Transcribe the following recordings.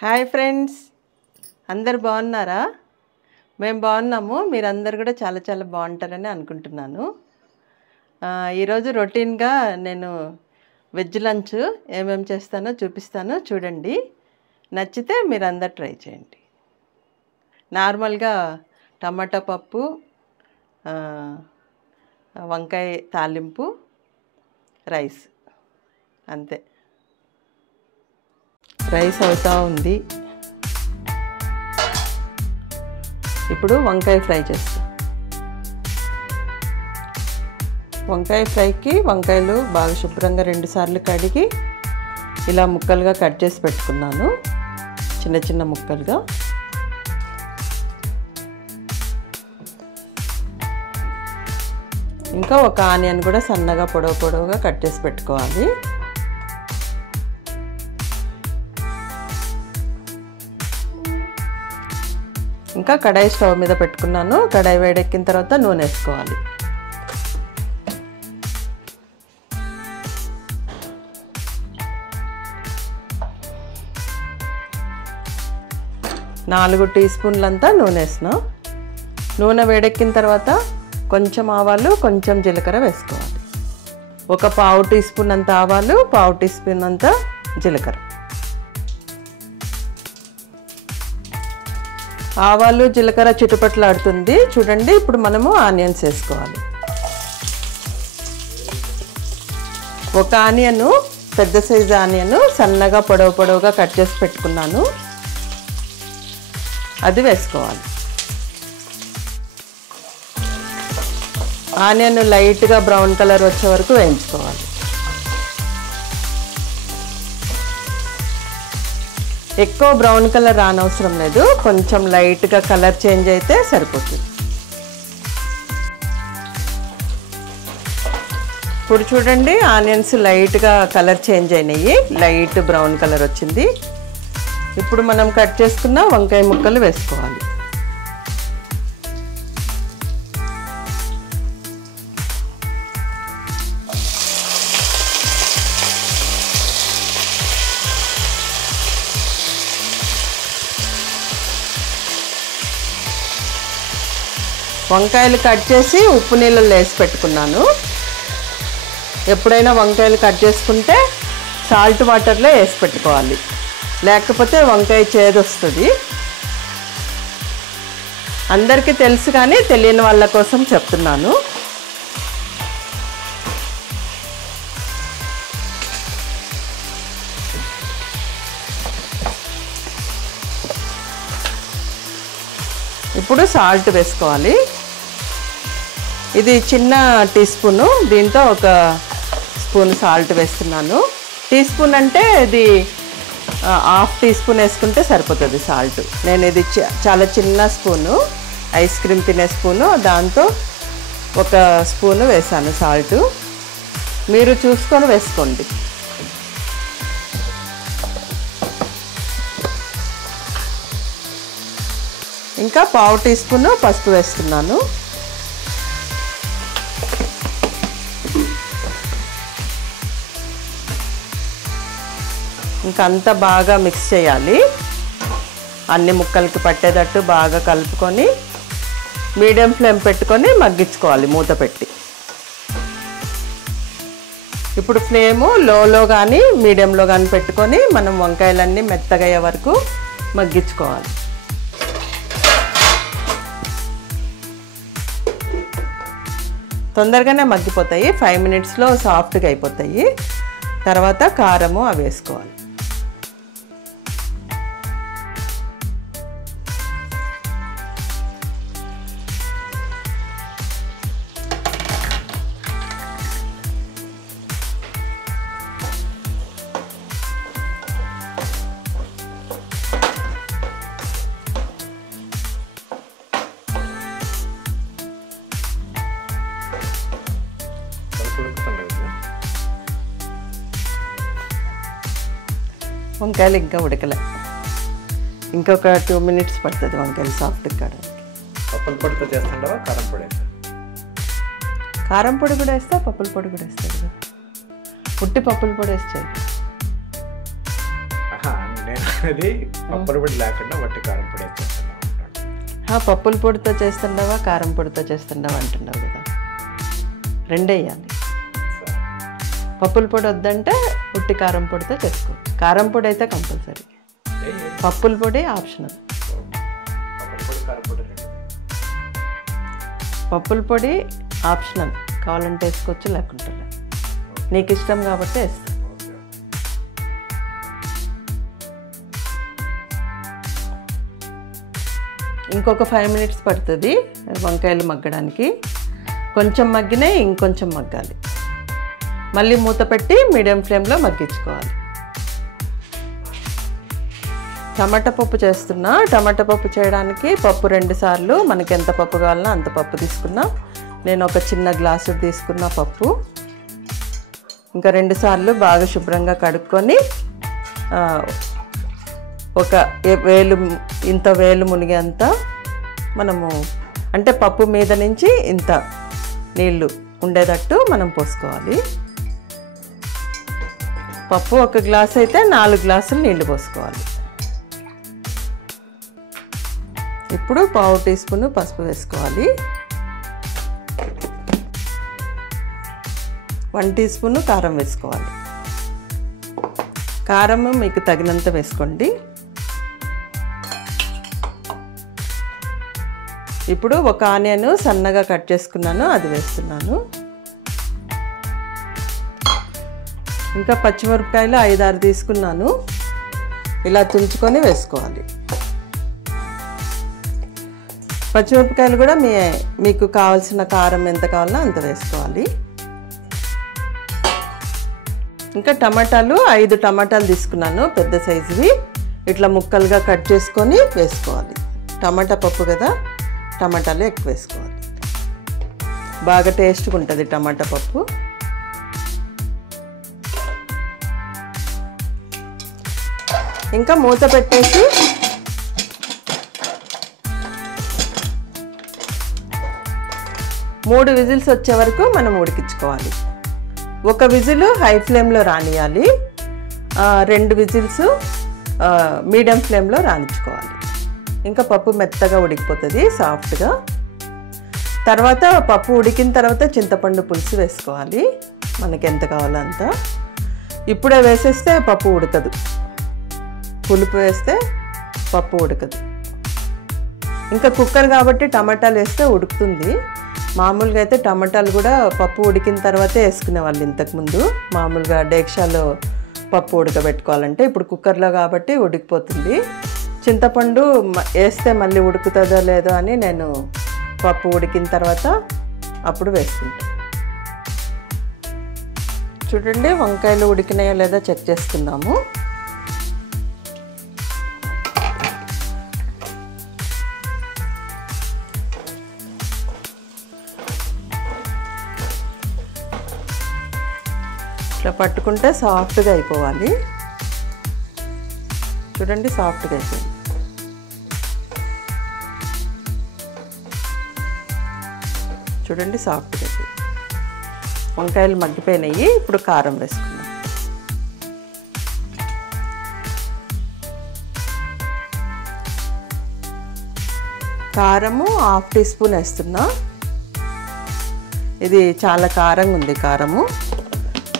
Hi friends, అందరు బాగున్నారా? మేము బాగున్నాము. మీరందరూ కూడా చాలా చాలా బాగుంటారని అనుకుంటున్నాను. ఈరోజు రొటీన్గా నేను వెజ్ లంచ్ ఏమేమి చేస్తానో చూపిస్తాను, చూడండి. నచ్చితే మీరందరు ట్రై చేయండి. నార్మల్గా టమాటా పప్పు, వంకాయ తాలింపు, రైస్, అంతే. రైస్ అవుతా ఉంది. ఇప్పుడు వంకాయ ఫ్రై చేస్తా. వంకాయ ఫ్రైకి వంకాయలు బాగా శుభ్రంగా 2 సార్లు కడిగి ఇలా ముక్కలుగా కట్ చేసి పెట్టుకున్నాను, చిన్న చిన్న ముక్కలుగా. ఇంకా ఒక ఆనియన్ కూడా సన్నగా పొడవుగా కట్ చేసి పెట్టుకోవాలి. ఇంకా కడాయి స్టవ్ మీద పెట్టుకున్నాను. కడాయి వేడెక్కిన తర్వాత నూనె వేసుకోవాలి. నాలుగు టీ స్పూన్లంతా నూనె వేసిన. నూనె వేడెక్కిన తర్వాత కొంచెం ఆవాలు, కొంచెం జీలకర్ర వేసుకోవాలి. ఒక పావు టీ స్పూన్ అంత ఆవాలు, పావు టీ స్పూన్ అంత జీలకర్ర. ఆవాలు జీలకర్ర చిటుపట్లాడుతుంది చూడండి. ఇప్పుడు మనము ఆనియన్స్ వేసుకోవాలి. ఒక ఆనియను, పెద్ద సైజు ఆనియను సన్నగా పొడవుగా కట్ చేసి పెట్టుకున్నాను, అది వేసుకోవాలి. ఆనియన్ లైట్గా బ్రౌన్ కలర్ వచ్చే వరకు వేయించుకోవాలి. ఎక్కువ బ్రౌన్ కలర్ రానవసరం లేదు, కొంచెం లైట్గా కలర్ చేంజ్ అయితే సరిపోతుంది. ఇప్పుడు చూడండి, ఆనియన్స్ లైట్గా కలర్ చేంజ్ అయినాయి, లైట్ బ్రౌన్ కలర్ వచ్చింది. ఇప్పుడు మనం కట్ చేసుకున్న వంకాయ ముక్కలు వేసుకోవాలి. వంకాయలు కట్ చేసి ఉప్పు నీళ్ళలో వేసి పెట్టుకున్నాను. ఎప్పుడైనా వంకాయలు కట్ చేసుకుంటే సాల్ట్ వాటర్లో వేసి పెట్టుకోవాలి, లేకపోతే వంకాయ చేదు వస్తుంది. అందరికీ తెలుసు కానీ తెలియని వాళ్ళ కోసం చెప్తున్నాను. ఇప్పుడు సాల్ట్ వేసుకోవాలి. ఇది చిన్న టీ స్పూను, దీంతో ఒక స్పూన్ సాల్ట్ వేస్తున్నాను. టీ స్పూన్ అంటే ఇది హాఫ్ టీ స్పూన్ వేసుకుంటే సరిపోతుంది సాల్ట్. నేను ఇది చాలా చిన్న స్పూను, ఐస్ క్రీమ్ తినే స్పూను, దాంతో ఒక స్పూను వేసాను సాల్ట్. మీరు చూసుకొని వేసుకోండి. ఇంకా పావు టీ స్పూను పసుపు వేస్తున్నాను. ఇంకా అంతా బాగా మిక్స్ చేయాలి, అన్ని ముక్కలకి పట్టేటట్టు బాగా కలుపుకొని మీడియం ఫ్లేమ్ పెట్టుకొని మగ్గించుకోవాలి మూత పెట్టి. ఇప్పుడు ఫ్లేము లోలో కానీ మీడియంలో కానీ పెట్టుకొని మనం వంకాయలన్నీ మెత్తగా అయ్యే వరకు మగ్గించుకోవాలి. తొందరగానే మగ్గిపోతాయి, 5 మినిట్స్లో సాఫ్ట్గా అయిపోతాయి. తర్వాత కారము అవి వేసుకోవాలి. వంకాయలు ఇంకా ఉడకలే, ఇంకొక 2 మినిట్స్ పడుతుంది వంకాయలు సాఫ్ట్గా కావడానికి. పప్పుల పొడితో చేస్తుండవా కారం పొడి? కారం పొడి కూడా వేస్తా, పప్పుల పొడి కూడా వేస్తా కదా. ఉట్టి పప్పుల పొడి వేస్తే అది పప్పుల పొడి లేకుండా వట్టి కారం పొడి వేసేస్తున్నాం. పప్పుల పొడితో చేస్తుండవా కారం పొడితో చేస్తుండవా అంటున్నావు కదా, రెండే వేయాలి. పప్పుల పొడి వద్దంటే ఉట్టి కారం పొడితో చేసుకో. కారం పొడి అయితే కంపల్సరీ, పప్పుల పొడి ఆప్షనల్. పప్పుల పొడి ఆప్షనల్, కావాలంటే వేసుకోవచ్చు లేకుంటే నీకు ఇష్టం కాబట్టి వేస్తా. ఇంకొక 5 minutes పడుతుంది వంకాయలు మగ్గడానికి. కొంచెం మగ్గినాయి, ఇంకొంచెం మగ్గాలి. మళ్ళీ మూత పెట్టి మీడియం ఫ్లేమ్లో మగ్గించుకోవాలి. టమాటా పప్పు చేస్తున్నా. టమాటా పప్పు చేయడానికి పప్పు 2 సార్లు మనకి ఎంత పప్పు కావాలన్నా అంత పప్పు తీసుకున్నా. నేను ఒక చిన్న గ్లాసు తీసుకున్న పప్పు. ఇంకా 2 సార్లు బాగా శుభ్రంగా కడుక్కొని ఒక ఇంత వేలు మునిగేంత మనము, అంటే పప్పు మీద నుంచి ఇంత నీళ్ళు ఉండేటట్టు మనం పోసుకోవాలి. పప్పు 1 గ్లాస్ అయితే 4 గ్లాసులు నీళ్లు పోసుకోవాలి. ఇప్పుడు 1/2 టీ స్పూన్ పసుపు వేసుకోవాలి. 1 టీ స్పూన్ కారం వేసుకోవాలి. కారం మీకు తగినంత వేసుకోండి. ఇప్పుడు ఒక ఆనియన్ సన్నగా కట్ చేసుకున్నాను, అది వేస్తున్నాను. ఇంకా పచ్చిమిరపకాయలు 5-6 తీసుకున్నాను, ఇలా తుంచుకొని వేసుకోవాలి. పచ్చిమిరపకాయలు కూడా మీకు కావాల్సిన కారం ఎంత కావాలో అంత వేసుకోవాలి. ఇంకా టమాటాలు 5 టమాటాలు తీసుకున్నాను, పెద్ద సైజువి. ఇట్లా ముక్కలుగా కట్ చేసుకొని వేసుకోవాలి. టమాటా పప్పు కదా, టమాటాలు ఎక్కువ వేసుకోవాలి. బాగా టేస్ట్గా ఉంటుంది టమాటా పప్పు. ఇంకా మూత పెట్టేసి 3 విజిల్స్ వచ్చే వరకు మనం ఉడికించుకోవాలి. 1 విజిల్ హై ఫ్లేమ్లో రానియాలి, 2 విజిల్స్ మీడియం ఫ్లేమ్లో రానిచ్చుకోవాలి. ఇంకా పప్పు మెత్తగా ఉడికిపోతుంది, సాఫ్ట్గా. తర్వాత పప్పు ఉడికిన తర్వాత చింతపండు పులుసు వేసుకోవాలి, మనకి ఎంత కావాలో అంత. ఇప్పుడే వేసేస్తే పప్పు ఉడకదు, పులుపు వేస్తే పప్పు ఉడకదు. ఇంకా కుక్కర్ కాబట్టి టమాటాలు వేస్తే ఉడుకుతుంది. మామూలుగా అయితే టమాటాలు కూడా పప్పు ఉడికిన తర్వాతే వేసుకునేవాళ్ళు ఇంతకుముందు. మామూలుగా డేక్షాలో పప్పు ఉడకబెట్టుకోవాలంటే, ఇప్పుడు కుక్కర్లో కాబట్టి ఉడికిపోతుంది. చింతపండు వేస్తే మళ్ళీ ఉడుకుతుందో లేదో అని నేను పప్పు ఉడికిన తర్వాత అప్పుడు వేసుకుంటాను. చూడండి, వంకాయలు ఉడికినాయో లేదో చెక్ చేసుకుందాము. ఇట్లా పట్టుకుంటే సాఫ్ట్గా అయిపోవాలి. చూడండి, సాఫ్ట్గా అయిపోయింది. చూడండి, సాఫ్ట్గా అయిపోయింది. వంకాయలు మగ్గిపోయినాయి. ఇప్పుడు కారం వేసుకుందాం. కారము 1/2 టీ స్పూన్ వేస్తున్నా. ఇది చాలా కారంగా ఉంది. కారము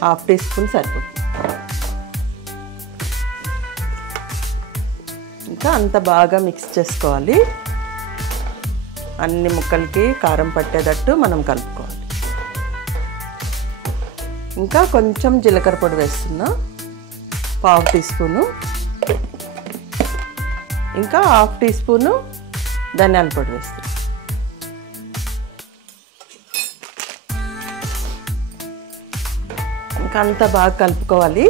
1/2 టీ స్పూన్ సరిపోతుంది. ఇంకా అంత బాగా మిక్స్ చేసుకోవాలి. అన్ని ముక్కలకి కారం పట్టేటట్టు మనం కలుపుకోవాలి. ఇంకా కొంచెం జీలకర్ర పొడి వేస్తున్నా, 1/2 టీ స్పూను. ఇంకా 1/2 టీ స్పూను ధనియాల పొడి వేస్తున్నా. ఇంకా అంతా బాగా కలుపుకోవాలి.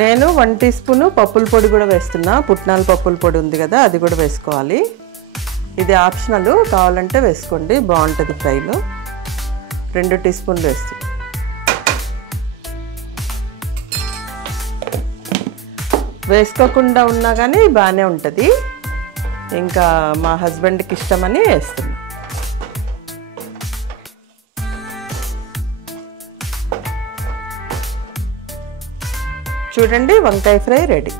నేను 1 టీ స్పూన్ పప్పుల పొడి కూడా వేస్తున్నా. పుట్నాల పప్పుల పొడి ఉంది కదా, అది కూడా వేసుకోవాలి. ఇది ఆప్షనల్, కావాలంటే వేసుకోండి, బాగుంటుంది ఫ్రైలో. 2 టీ స్పూన్లు వేస్తున్నా. వేసుకోకుండా ఉన్నా కానీ బాగానే ఉంటుంది. ఇంకా మా హస్బెండ్కి ఇష్టమని వేస్తున్నా. చూడండి, వంకాయ ఫ్రై రెడీ.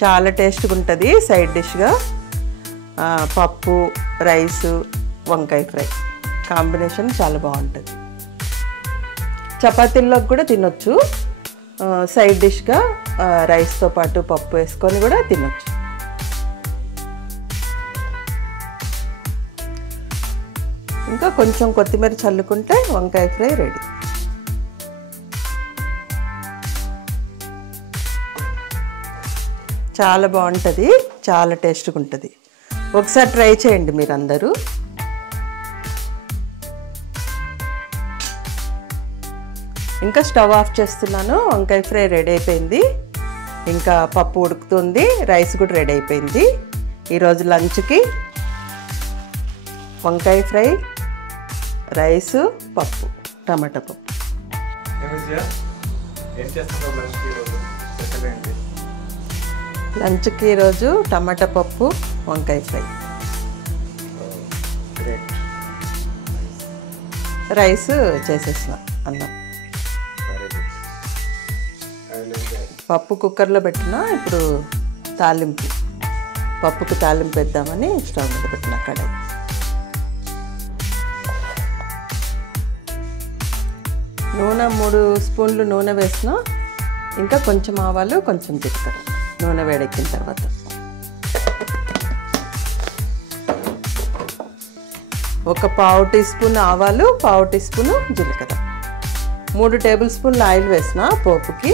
చాలా టేస్ట్గా ఉంటుంది. సైడ్ డిష్గా పప్పు, రైసు, వంకాయ ఫ్రై కాంబినేషన్ చాలా బాగుంటుంది. చపాతీల్లోకి కూడా తినొచ్చు. సైడ్ డిష్గా రైస్తో పాటు పప్పు వేసుకొని కూడా తినొచ్చు. ఇంకా కొంచెం కొత్తిమీర చల్లుకుంటే వంకాయ ఫ్రై రెడీ. చాలా బాగుంటుంది, చాలా టేస్ట్గా ఉంటుంది. ఒకసారి ట్రై చేయండి మీరందరూ. ఇంకా స్టవ్ ఆఫ్ చేస్తున్నాను. వంకాయ ఫ్రై రెడీ అయిపోయింది. ఇంకా పప్పు ఉడుకుతుంది, రైస్ కూడా రెడీ అయిపోయింది. ఈరోజు లంచ్కి వంకాయ ఫ్రై, రైసు, పప్పు, టమాటా పప్పు. లంచ్కి ఈరోజు టమాటా పప్పు, వంకాయ ఫ్రై, రైస్ చేసేసిన అన్నం. పప్పు కుక్కర్లో పెట్టినా. ఇప్పుడు తాలింపు, పప్పుకు తాలింపు వేద్దామని స్టవ్ మీద పెట్టిన కడాయి. నూనె 3 స్పూన్లు నూనె వేసిన. ఇంకా కొంచెం ఆవాలు, కొంచెం జీలకర్ర. నూనె వేడెక్కిన తర్వాత 1 పావు టీ స్పూన్ ఆవాలు, పావు టీ స్పూను జీలకర్ర, 3 టేబుల్ స్పూన్లు ఆయిల్ వేసిన పోపుకి.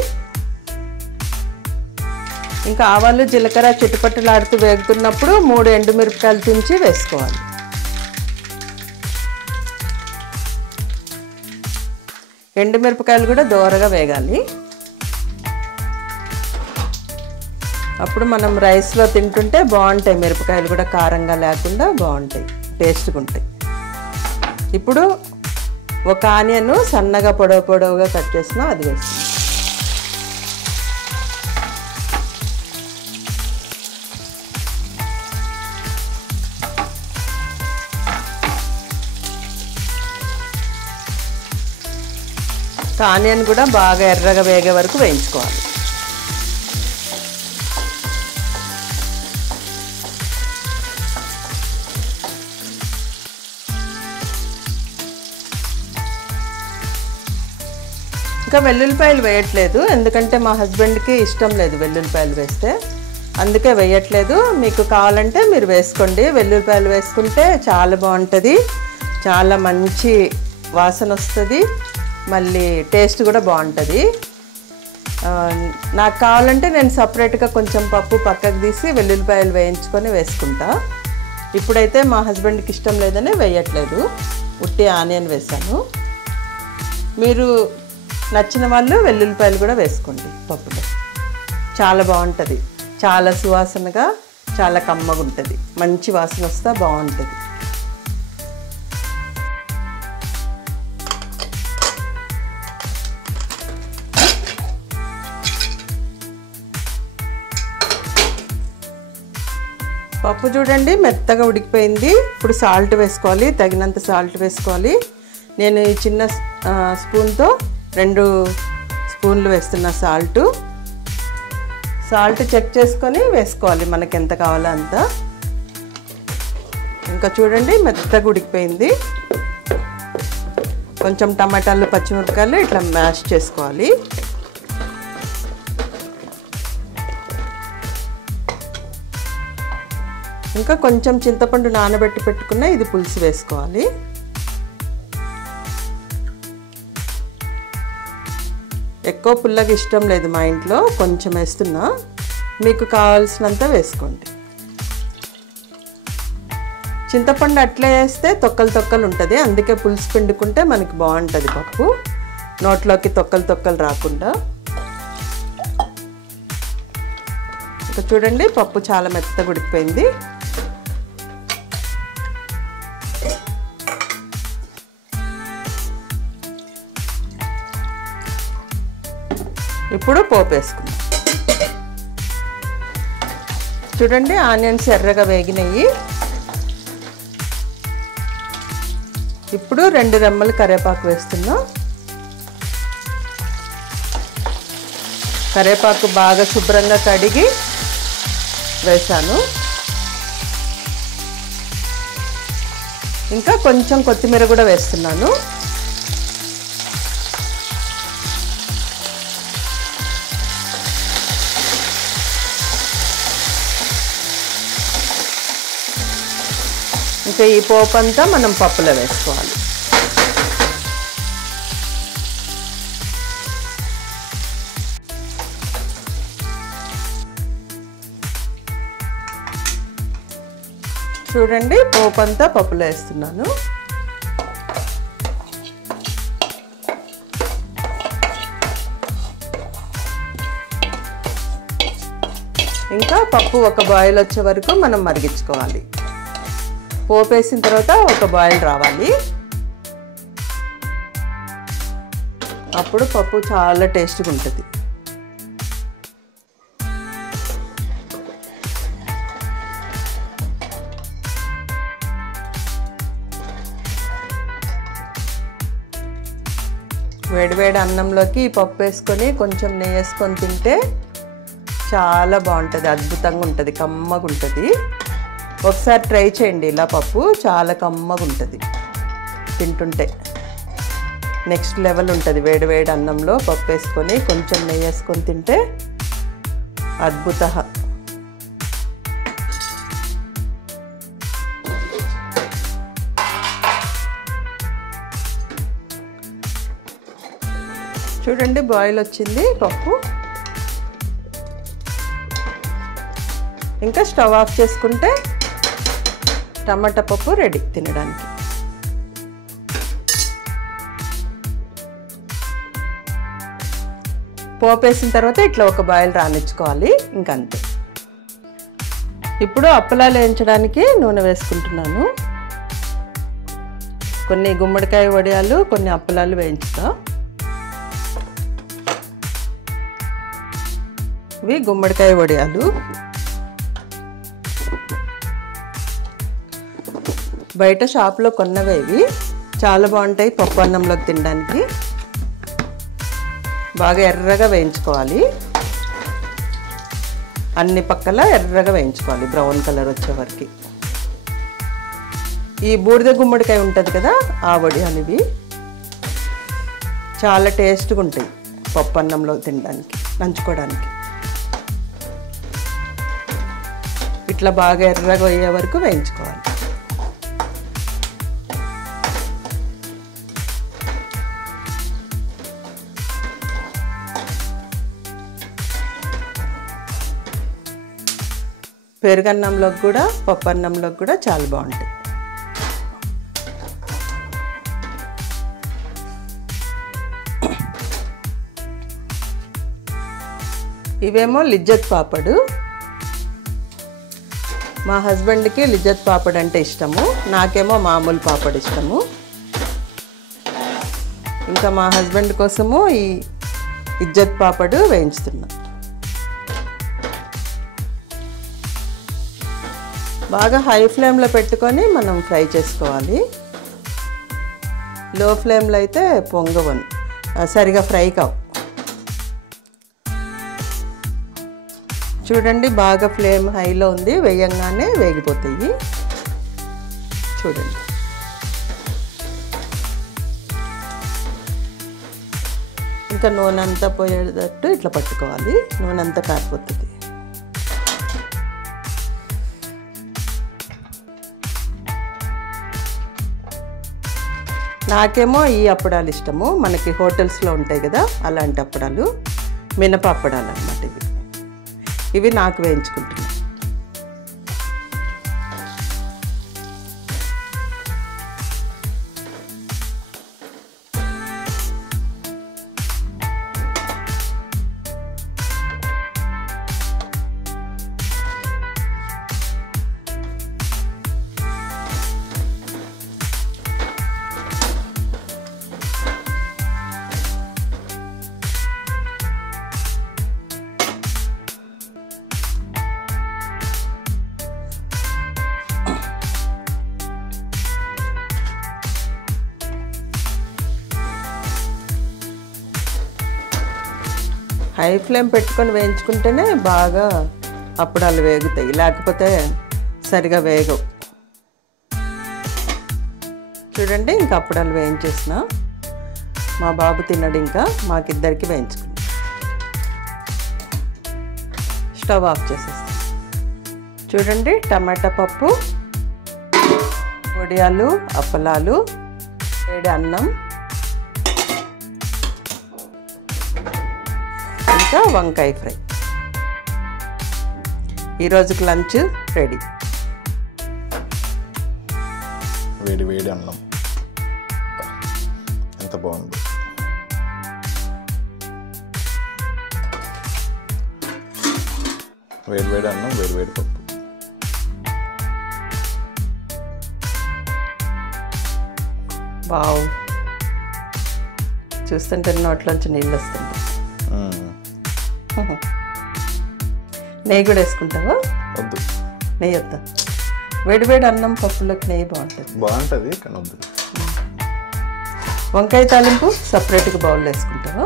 ఇంకా ఆవాలు జీలకర్ర చిట్టుపట్టులాడుతూ వేగుతున్నప్పుడు 3 ఎండుమిరపకాయలు తుంచి వేసుకోవాలి. ఎండుమిరపకాయలు కూడా దోరగా వేగాలి. అప్పుడు మనం రైస్లో తింటుంటే బాగుంటాయి. మిరపకాయలు కూడా కారంగా లేకుండా బాగుంటాయి, టేస్ట్గా ఉంటాయి. ఇప్పుడు 1 ఆనియన్ సన్నగా పొడవుగా కట్ చేసిన అది వేస్తాం. ఆనియన్ కూడా బాగా ఎర్రగా వేగే వరకు వేయించుకోవాలి. ఇంకా వెల్లుల్లిపాయలు వేయట్లేదు, ఎందుకంటే మా హస్బెండ్కి ఇష్టం లేదు వెల్లుల్లిపాయలు వేస్తే, అందుకే వేయట్లేదు. మీకు కావాలంటే మీరు వేసుకోండి. వెల్లుల్లిపాయలు వేసుకుంటే చాలా బాగుంటుంది, చాలా మంచి వాసన వస్తుంది, మళ్ళీ టేస్ట్ కూడా బాగుంటుంది. నాకు కావాలంటే నేను సపరేట్గా కొంచెం పప్పు పక్కకు తీసి వెల్లుల్లిపాయలు వేయించుకొని వేసుకుంటా. ఇప్పుడైతే మా హస్బెండ్కి ఇష్టం లేదని వేయట్లేదు, ఉట్టి ఆనియన్ వేసాను. మీరు నచ్చిన వాళ్ళు వెల్లుల్లిపాయలు కూడా వేసుకోండి పప్పులో. చాలా బాగుంటుంది, చాలా సువాసనగా, చాలా కమ్మగా ఉంటుంది, మంచి వాసన వస్తే బాగుంటుంది. పప్పు చూడండి మెత్తగా ఉడికిపోయింది. ఇప్పుడు సాల్ట్ వేసుకోవాలి, తగినంత సాల్ట్ వేసుకోవాలి. నేను ఈ చిన్న స్పూన్తో 2 స్పూన్లు వేస్తున్నా సాల్ట్. చెక్ చేసుకొని వేసుకోవాలి మనకి ఎంత కావాలో అంత. ఇంకా చూడండి మెత్తగా ఉడికిపోయింది. కొంచెం టమాటాలు, పచ్చిమిరపకాయలు ఇట్లా మ్యాష్ చేసుకోవాలి. ఇంకా కొంచెం చింతపండు నానబెట్టి పెట్టుకున్న ఇది పులుసు వేసుకోవాలి. ఎక్కువ పుల్లగా ఇష్టం లేదు మా ఇంట్లో, కొంచెం వేస్తున్నా, మీకు కావాల్సినంత వేసుకోండి. చింతపండు అట్లే వేస్తే తొక్కలు ఉంటుంది, అందుకే పులుసు పిండుకుంటే మనకి బాగుంటుంది పప్పు, నోట్లోకి తొక్కలు రాకుండా. ఇంకా చూడండి పప్పు చాలా మెత్తగా ఉడికిపోయింది. ఇప్పుడు పోపు వేసుకుందాం. చూడండి ఆనియన్స్ ఎర్రగా వేగినాయి. ఇప్పుడు 2 రెమ్మలు కరివేపాకు వేస్తున్నాం. కరివేపాకు బాగా శుభ్రంగా కడిగి వేసాను. ఇంకా కొంచెం కొత్తిమీర కూడా వేస్తున్నాను. ఇంకా ఈ పోపు అంతా మనం పప్పులో వేసుకోవాలి. చూడండి పోపు అంతా పప్పులో వేస్తున్నాను. ఇంకా పప్పు ఒక బాయిల్ వచ్చే వరకు మనం మరిగించుకోవాలి. పోపు వేసిన తర్వాత ఒక బాయిల్ రావాలి. అప్పుడు పప్పు చాలా టేస్ట్గా ఉంటుంది. వేడివేడి అన్నంలోకి ఈ పప్పు వేసుకొని కొంచెం నెయ్యి వేసుకొని తింటే చాలా బాగుంటుంది. అద్భుతంగా ఉంటుంది, కమ్మగా ఉంటుంది. ఒకసారి ట్రై చేయండి. ఇలా పప్పు చాలా కమ్మగా ఉంటుంది, తింటుంటే నెక్స్ట్ లెవెల్ ఉంటుంది. వేడివేడి అన్నంలో పప్పు వేసుకొని కొంచెం నెయ్యి వేసుకొని తింటే అద్భుత. చూడండి బాయిల్ వచ్చింది పప్పు. ఇంకా స్టవ్ ఆఫ్ చేసుకుంటే టమాటా పప్పు రెడీ తినడానికి. పోపు వేసిన తర్వాత ఇట్లా ఒక బాయిల్ రానిచ్చుకోవాలి. ఇంకంతే. ఇప్పుడు అప్పలాలు వేయించడానికి నూనె వేసుకుంటున్నాను. కొన్ని గుమ్మడికాయ వడియాలు, కొన్ని అప్పలాలు వేయించుతా. ఇవి గుమ్మడికాయ వడియాలు. బయట షాప్లో కొన్నవే ఇవి. చాలా బాగుంటాయి పప్పు అన్నంలోకి తినడానికి. బాగా ఎర్రగా వేయించుకోవాలి. అన్ని పక్కల ఎర్రగా వేయించుకోవాలి, బ్రౌన్ కలర్ వచ్చే వరకు. ఈ బూడిద గుమ్మడికాయ ఉంటుంది కదా, ఆ వడియాలు ఇవి. చాలా టేస్ట్గా ఉంటాయి పప్పు అన్నంలో తినడానికి, నంచుకోవడానికి. ఇట్లా బాగా ఎర్రగా అయ్యే వరకు వేయించుకోవాలి. పెరుగన్నంలోకి కూడా పప్పు అన్నంలోకి కూడా చాలా బాగుంటాయి. ఇవేమో లిజ్జత్ పాపడు. మా హస్బెండ్కి లిజ్జత్ పాపడ్ అంటే ఇష్టము, నాకేమో మామూలు పాపడ్ ఇష్టము. ఇంకా మా హస్బెండ్ కోసము ఈ ఇజ్జత్ పాపడు వేయించుతున్నా. బాగా హై ఫ్లేమ్లో పెట్టుకొని మనం ఫ్రై చేసుకోవాలి. లో ఫ్లేమ్లో అయితే పొంగవను, సరిగా ఫ్రై కావు. చూడండి బాగా ఫ్లేమ్ హైలో ఉంది, వేయంగానే వేగిపోతాయి. చూడండి. ఇంకా నూనె అంతా పోయేటట్టు ఇట్లా పట్టుకోవాలి, నూనె అంతా కారిపోతుంది. నాకేమో ఈ అప్పడాలు ఇష్టము. మనకి హోటల్స్లో ఉంటాయి కదా అలాంటి అప్పడాలు, మినప అప్పడాలు అన్నమాట ఇవి. ఇవి నాకు వేయించుకుంటున్నాను. హై ఫ్లేమ్ పెట్టుకొని వేయించుకుంటేనే బాగా అప్పడాలు వేగుతాయి, లేకపోతే సరిగా వేగవు. చూడండి, ఇంకా అప్పడాలు వేయించేసిన. మా బాబు తినడు, ఇంకా మాకిద్దరికి వేయించుకున్నాం. స్టవ్ ఆఫ్ చేసేస్తాం. చూడండి, టమాటా పప్పు, వడియాలు, అప్పలాలు, వేడి అన్నం, ఇంకా వంకాయ ఫ్రై. ఈరోజుకి lunch ready. వేడి వేడి అన్నం ఎంత బాగుంది. వేడి వేడి అన్నం, వేడి వేడి పప్పు. వావ్, చూస్తుంటే నోట్లోంచి నీళ్ళు వస్తుంది. నెయ్యి కూడా వేసుకుంటావా? వద్దు, నెయ్యి వద్దా? వేడి వేడి అన్నం పప్పులోకి నెయ్యి బాగుంటుంది కానీ వద్దు. వంకాయ తాలింపు సపరేట్గా బౌల్లో వేసుకుంటావా?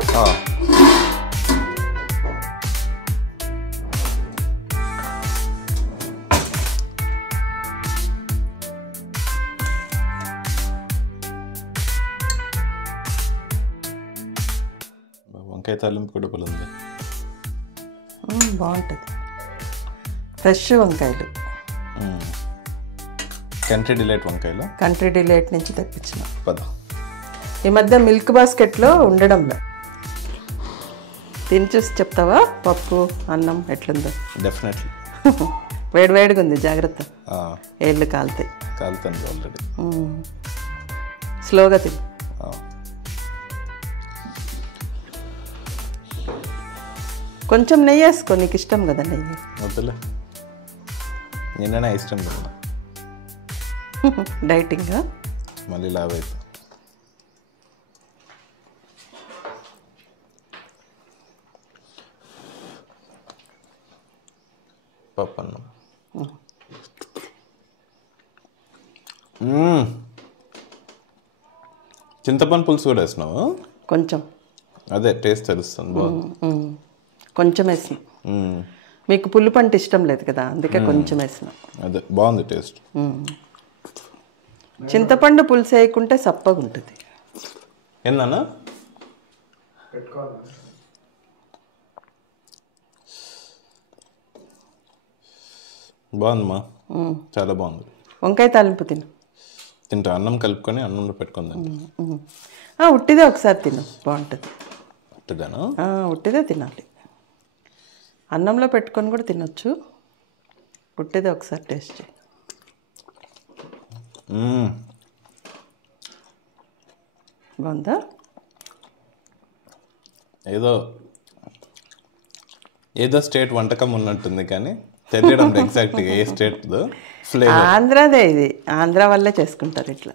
వంకాయ తాలింపు కూడా ఉంది. బాగుంటుంది. ఫ్రెష్ వంకాయలు, కంట్రీ డిలైట్ వంకాయలు, కంట్రీ డిలైట్ నుంచి తెప్పించిన. ఈ ఈ మధ్య మిల్క్ బాస్కెట్లో ఉండడంలో. తిని చూసి చెప్తావా పప్పు అన్నం ఎట్లుందో? డెఫినెట్లీ. వేడి వేడిగా ఉంది, జాగ్రత్త, ఏళ్ళు కాలుతాయి. కాలుతుంది ఆల్రెడీ. స్లోగా తిని. కొంచెం నెయ్యి వేసుకో, నీకు ఇష్టం కదా నెయ్యి. వద్దులే, నిన్ననే ఇష్టం కదా. డైటింగా? మళ్ళీ లావ్ అవుతా. పప్పు అన్నం. చింతపండు పులుసు కూడా వేసినావు? కొంచెం. అదే టేస్ట్ తెలుస్తుంది. బాగుంది. కొంచెం వేసిన. మీకు పులుపు అంటే ఇష్టం లేదు కదా, అందుకే కొంచెం వేసిన. అదే బాగుంది టేస్ట్. చింతపండు పులుసు వేయకుంటే సప్పగా ఉంటుంది. ఏందన్నా? బాగుందమ్మా, చాలా బాగుంది. వంకాయ తాలింపు తింటా. అన్నం కలుపుకొని అన్నంలో పెట్టుకుందాం. ఉట్టిదే ఒకసారి తిను, బాగుంటుంది. ఉట్టిదేనా? ఉట్టిదే తినాలి. అన్నంలో పెట్టుకొని కూడా తినొచ్చు, ఉట్టిదే ఒకసారి టేస్ట్ చేయి. బాగుందా? ఏదో స్టేట్ వంటకం ఉన్నట్టుంది కానీ తెలియడం ఎగ్జాక్ట్గా ఏ స్టేట్ ఫ్లేవర్. ఆంధ్రాదే ఇది, ఆంధ్ర వల్లే చేసుకుంటారు ఇట్లా.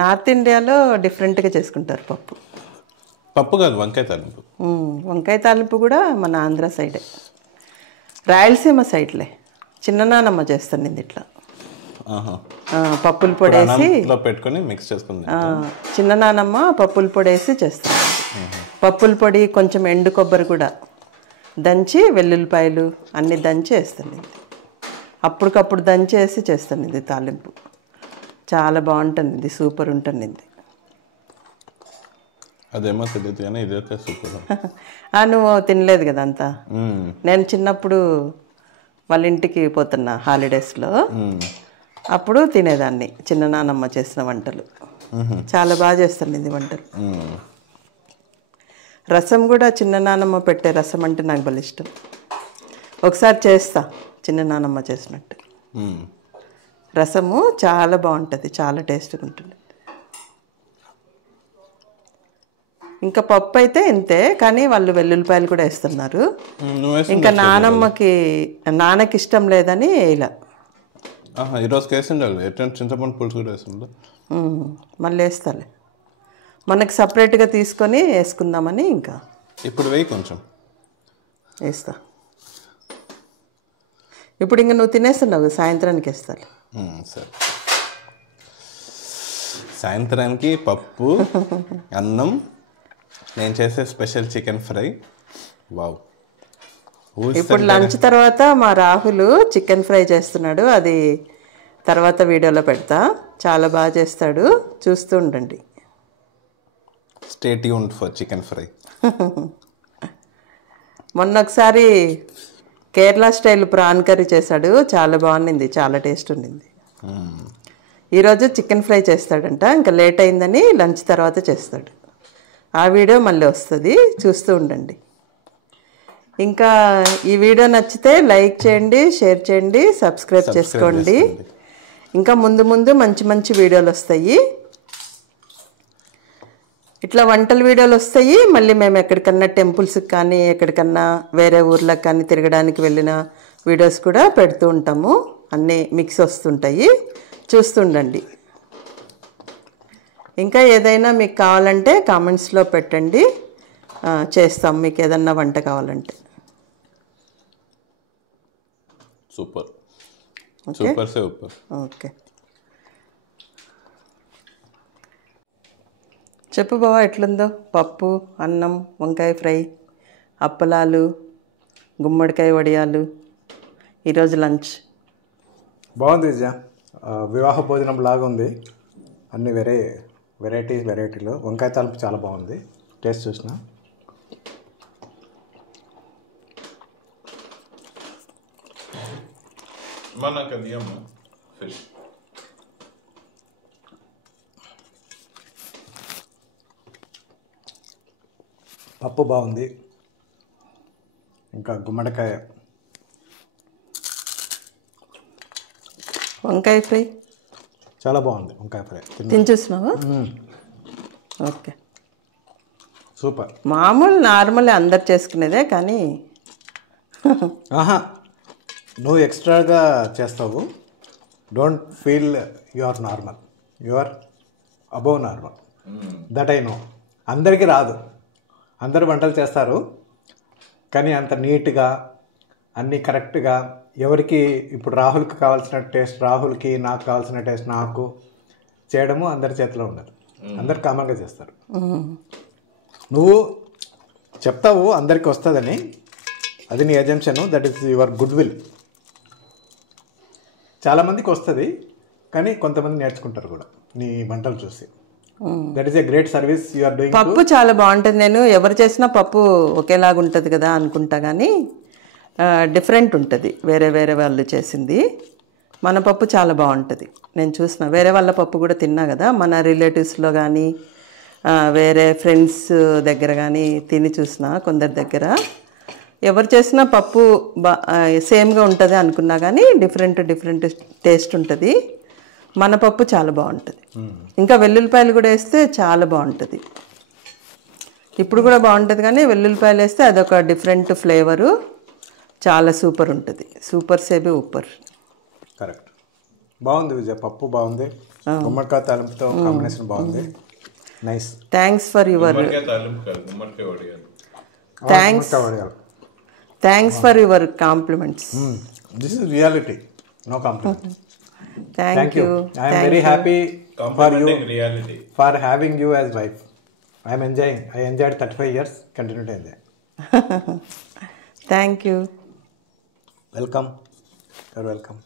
నార్త్ ఇండియాలో డిఫరెంట్గా చేసుకుంటారు పప్పు. పప్పు కాదు, వంకాయ తాలింపు. వంకాయ తాలింపు కూడా మన ఆంధ్ర సైడే, రాయలసీమ సైడ్లే. చిన్ననానమ్మ చేస్తాను ఇది ఇట్లా. పప్పుల పొడి వేసి పెట్టుకొని మిక్స్ చేసుకుంది. చిన్ననానమ్మ పప్పుల పొడి వేసి చేస్తాను. పప్పుల పొడి, కొంచెం ఎండు కొబ్బరి కూడా దంచి, వెల్లుల్లిపాయలు అన్నీ దంచి వేస్తాను. ఇది అప్పటికప్పుడు దంచి వేసి చేస్తాను ఇది తాలింపు. చాలా బాగుంటుంది ఇది, సూపర్ ఉంటుంది ఇది. అదేమో తెలియదు కానీ ఇదైతే సూపర్. నువ్వు తినలేదు కదా అంతా. నేను చిన్నప్పుడు వాళ్ళ ఇంటికి పోతున్నా హాలిడేస్లో, అప్పుడు తినేదాన్ని చిన్ననానమ్మ చేసిన వంటలు. చాలా బాగా చేస్తాను ఇది వంటలు. రసం కూడా చిన్ననానమ్మ పెట్టే రసం అంటే నాకు భలే ఇష్టం. ఒకసారి చేస్తా చిన్ననానమ్మ చేసినట్టు. రసము చాలా బాగుంటుంది, చాలా టేస్ట్గా ఉంటుంది. ఇంకా పప్పు అయితే ఇంతే, కానీ వాళ్ళు వెల్లుల్లిపాయలు కూడా వేస్తున్నారు. ఇంకా నాన్నకి ఇష్టం లేదని ఇలా. ఈరోజు వేసిండాలి, చింతపండు పులుసు కూడా వేసిందా? మళ్ళీ వేస్తాలే, మనకి సపరేట్గా తీసుకొని వేసుకుందామని. ఇంకా ఇప్పుడు వేయి, కొంచెం వేస్తా. ఇప్పుడు ఇంకా నువ్వు తినేస్తున్నావు, సాయంత్రానికి వేస్తాలే. సరే, సాయంత్రానికి పప్పు అన్నం నేను చేసే స్పెషల్ చికెన్ ఫ్రై. వావ్. ఇప్పుడు లంచ్ తర్వాత మా రాహుల్ చికెన్ ఫ్రై చేస్తున్నాడు. అది తర్వాత వీడియోలో పెడతా. చాలా బాగా చేస్తాడు, చూస్తూ ఉండండి. Stay tuned for chicken fry. మొన్న ఒకసారి కేరళ స్టైల్ ప్రాన్ కర్రీ చేశాడు, చాలా బాగుంది, చాలా టేస్ట్ ఉండింది. ఈరోజు చికెన్ ఫ్రై చేస్తాడంట. ఇంకా లేట్ అయిందని లంచ్ తర్వాత చేస్తాడు. ఆ వీడియో మళ్ళీ వస్తుంది, చూస్తూ ఉండండి. ఇంకా ఈ వీడియో నచ్చితే లైక్ చేయండి, షేర్ చేయండి, సబ్స్క్రైబ్ చేసుకోండి. ఇంకా ముందు ముందు మంచి మంచి వీడియోలు వస్తాయి. ఇట్లా వంటల వీడియోలు వస్తాయి. మళ్ళీ మేము ఎక్కడికన్నా టెంపుల్స్కి కానీ ఎక్కడికన్నా వేరే ఊర్లకు కానీ తిరగడానికి వెళ్ళిన వీడియోస్ కూడా పెడుతూ ఉంటాము. అన్నీ మిక్స్ వస్తుంటాయి, చూస్తుండండి. ఇంకా ఏదైనా మీకు కావాలంటే కామెంట్స్లో పెట్టండి, చేస్తాం. మీకు ఏదన్నా వంట కావాలంటే. Super super super. ఓకే, చెప్పు బావా, ఎట్లుందో? పప్పు, అన్నం, వంకాయ ఫ్రై, అప్పలాలు, గుమ్మడికాయ వడియాలు, ఈరోజు లంచ్. బాగుంది విజయ. వివాహ భోజనం లాగా ఉంది. అన్ని వెరైటీలు. వంకాయ తాలింపు చాలా బాగుంది, టేస్ట్ చూసిన. పప్పు బాగుంది, ఇంకా గుమ్మడికాయ. వంకాయ ఫ్రై చాలా బాగుంది. వంకాయ ఫ్రై తిని చూసినావా? Okay, super. మామూలు నార్మల్ అందరు చేసుకునేదే, కానీ ఆహా, నువ్వు ఎక్స్ట్రాగా చేస్తావు. Don't feel you are normal, you are above normal. That I know. అందరికీ రాదు, అందరు వంటలు చేస్తారు, కానీ అంత నీట్గా అన్నీ కరెక్ట్గా ఎవరికి ఇప్పుడు రాహుల్కి కావాల్సిన టేస్ట్ రాహుల్కి, నాకు కావాల్సిన టేస్ట్ నాకు చేయడము అందరి చేతిలో ఉండదు. అందరు కామన్గా చేస్తారు. నువ్వు చెప్తావు అందరికి వస్తుందని, అది నీ assumption. That is your good will. చాలామందికి వస్తుంది, కానీ కొంతమంది నేర్చుకుంటారు కూడా నీ వంటలు చూసి. That is a great service you are doing. పప్పు చాలా బాగుంటుంది. నేను ఎవరు చేసినా పప్పు ఒకేలాగా ఉంటుంది కదా అనుకుంటా, కానీ డిఫరెంట్ ఉంటుంది వేరే వేరే వాళ్ళు చేసింది. మన పప్పు చాలా బాగుంటుంది. నేను చూసిన వేరే వాళ్ళ పప్పు కూడా తిన్నా కదా, మన రిలేటివ్స్లో కానీ వేరే ఫ్రెండ్స్ దగ్గర కానీ తిని చూసిన కొందరి దగ్గర. ఎవరు చేసినా పప్పు సేమ్గా ఉంటుంది అనుకున్నా, కానీ డిఫరెంట్ టేస్ట్ ఉంటుంది. మన పప్పు చాలా బాగుంటుంది. ఇంకా వెల్లుల్లిపాయలు కూడా వేస్తే చాలా బాగుంటుంది. ఇప్పుడు కూడా బాగుంటుంది, కానీ వెల్లుల్లిపాయలు వేస్తే అదొక డిఫరెంట్ ఫ్లేవరు, చాలా సూపర్ ఉంటుంది. సూపర్ సేబి ఊపర్. కరెక్ట్. బాగుంది విజయ్, పప్పు బాగుంది, గుమ్మడికాయ తాలింపుతో కాంబినేషన్ బాగుంది. Nice. Thanks for your thanks for your compliments. This is reality, no compliments. Thank you. I am very happy for you, for having you as wife. I am enjoying. I enjoyed 35 years. Continue to enjoy. Thank you. Welcome. You're welcome.